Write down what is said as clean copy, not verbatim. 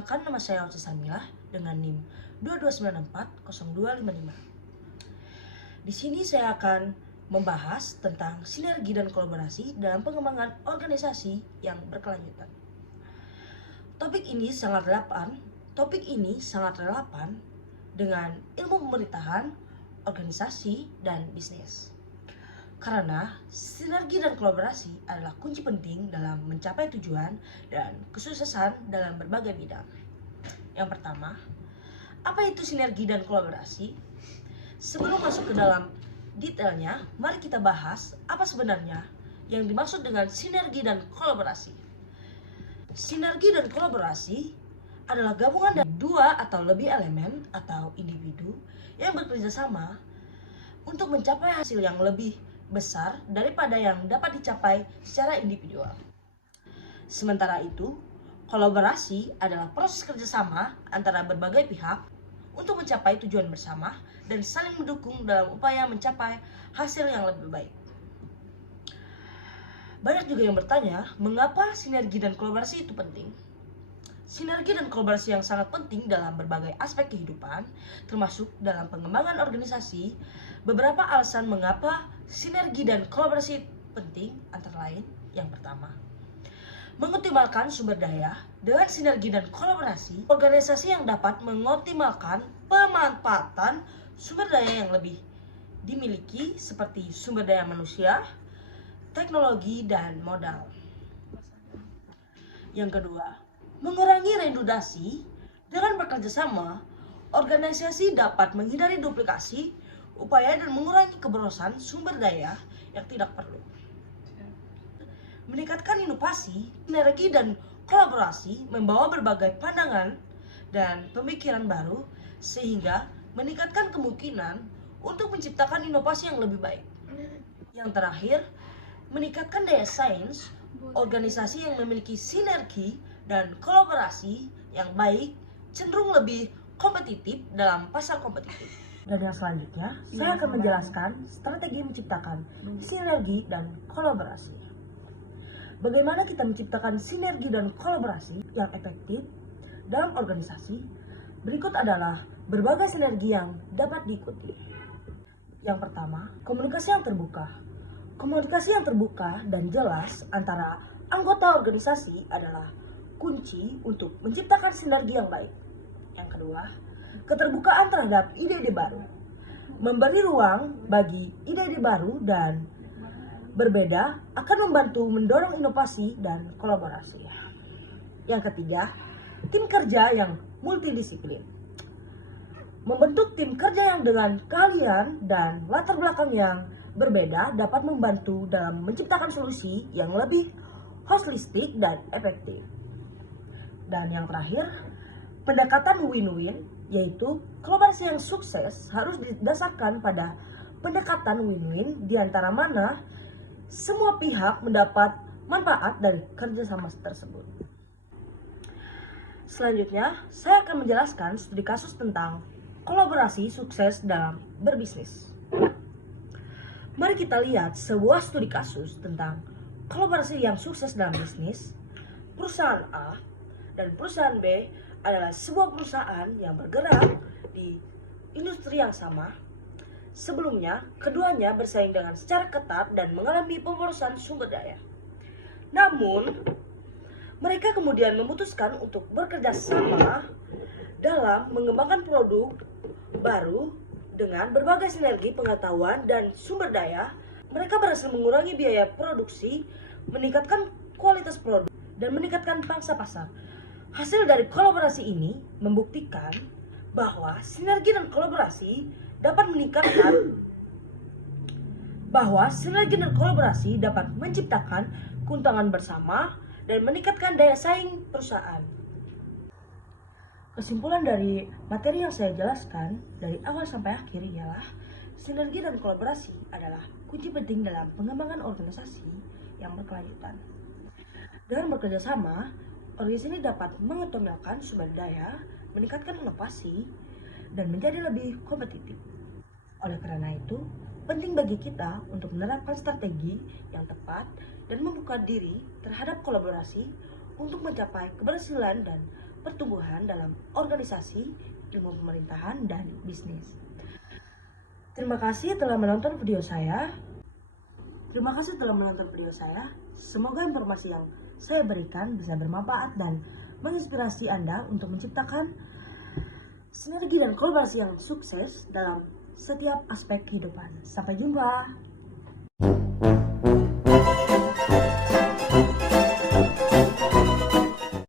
Perkenalkan, nama saya Oce Sarmilah dengan NIM 22940255. Di sini saya akan membahas tentang sinergi dan kolaborasi dalam pengembangan organisasi yang berkelanjutan. Topik ini sangat relevan dengan ilmu pemerintahan, organisasi, dan bisnis. Karena sinergi dan kolaborasi adalah kunci penting dalam mencapai tujuan dan kesuksesan dalam berbagai bidang. Yang pertama, apa itu sinergi dan kolaborasi? Sebelum masuk ke dalam detailnya, mari kita bahas apa sebenarnya yang dimaksud dengan sinergi dan kolaborasi. Sinergi dan kolaborasi adalah gabungan dari dua atau lebih elemen atau individu yang bekerja sama untuk mencapai hasil yang lebih besar daripada yang dapat dicapai secara individual. Sementara itu, kolaborasi adalah proses kerjasama antara berbagai pihak untuk mencapai tujuan bersama dan saling mendukung dalam upaya mencapai hasil yang lebih baik. Banyak juga yang bertanya, mengapa sinergi dan kolaborasi itu penting? Sinergi dan kolaborasi yang sangat penting dalam berbagai aspek kehidupan, termasuk dalam pengembangan organisasi. Beberapa alasan mengapa sinergi dan kolaborasi penting, antara lain, yang pertama, mengoptimalkan sumber daya. Dengan sinergi dan kolaborasi, organisasi yang dapat mengoptimalkan pemanfaatan sumber daya yang lebih dimiliki seperti sumber daya manusia, teknologi, dan modal. Yang kedua, mengurangi redundansi. Dengan bekerja sama, organisasi dapat menghindari duplikasi upaya dan mengurangi keborosan sumber daya yang tidak perlu. Meningkatkan inovasi, sinergi dan kolaborasi membawa berbagai pandangan dan pemikiran baru sehingga meningkatkan kemungkinan untuk menciptakan inovasi yang lebih baik. Yang terakhir, meningkatkan daya sains. Organisasi yang memiliki sinergi dan kolaborasi yang baik cenderung lebih kompetitif dalam pasar kompetitif. Dan yang selanjutnya, saya akan menjelaskan strategi menciptakan sinergi dan kolaborasi. Bagaimana kita menciptakan sinergi dan kolaborasi yang efektif dalam organisasi? Berikut adalah berbagai sinergi yang dapat diikuti. Yang pertama, komunikasi yang terbuka. Komunikasi yang terbuka dan jelas antara anggota organisasi adalah kunci untuk menciptakan sinergi yang baik. Yang kedua, keterbukaan terhadap ide-ide baru. Memberi ruang bagi ide-ide baru dan berbeda akan membantu mendorong inovasi dan kolaborasi. Yang ketiga, tim kerja yang multidisiplin. Membentuk tim kerja yang dengan keahlian dan latar belakang yang berbeda dapat membantu dalam menciptakan solusi yang lebih holistik dan efektif. Dan yang terakhir, pendekatan win-win, yaitu kolaborasi yang sukses harus didasarkan pada pendekatan win-win di antara mana semua pihak mendapat manfaat dari kerjasama tersebut. Selanjutnya, saya akan menjelaskan studi kasus tentang kolaborasi sukses dalam berbisnis. Mari kita lihat sebuah studi kasus tentang kolaborasi yang sukses dalam bisnis. Perusahaan A dan perusahaan B adalah sebuah perusahaan yang bergerak di industri yang sama. Sebelumnya, keduanya bersaing dengan secara ketat dan mengalami pemborosan sumber daya. Namun, mereka kemudian memutuskan untuk bekerja sama dalam mengembangkan produk baru dengan berbagai sinergi pengetahuan dan sumber daya. Mereka berhasil mengurangi biaya produksi, meningkatkan kualitas produk, dan meningkatkan pangsa pasar. Hasil dari kolaborasi ini membuktikan bahwa sinergi dan kolaborasi dapat menciptakan keuntungan bersama dan meningkatkan daya saing perusahaan. Kesimpulan dari materi yang saya jelaskan dari awal sampai akhir ialah sinergi dan kolaborasi adalah kunci penting dalam pengembangan organisasi yang berkelanjutan. Dengan bekerja sama, organisasi ini dapat mengoptimalkan sumber daya, meningkatkan inovasi, dan menjadi lebih kompetitif. Oleh karena itu, penting bagi kita untuk menerapkan strategi yang tepat dan membuka diri terhadap kolaborasi untuk mencapai keberhasilan dan pertumbuhan dalam organisasi, ilmu pemerintahan, dan bisnis. Terima kasih telah menonton video saya. Semoga informasi yang saya berikan bisa bermanfaat dan menginspirasi Anda untuk menciptakan sinergi dan kolaborasi yang sukses dalam setiap aspek kehidupan. Sampai jumpa.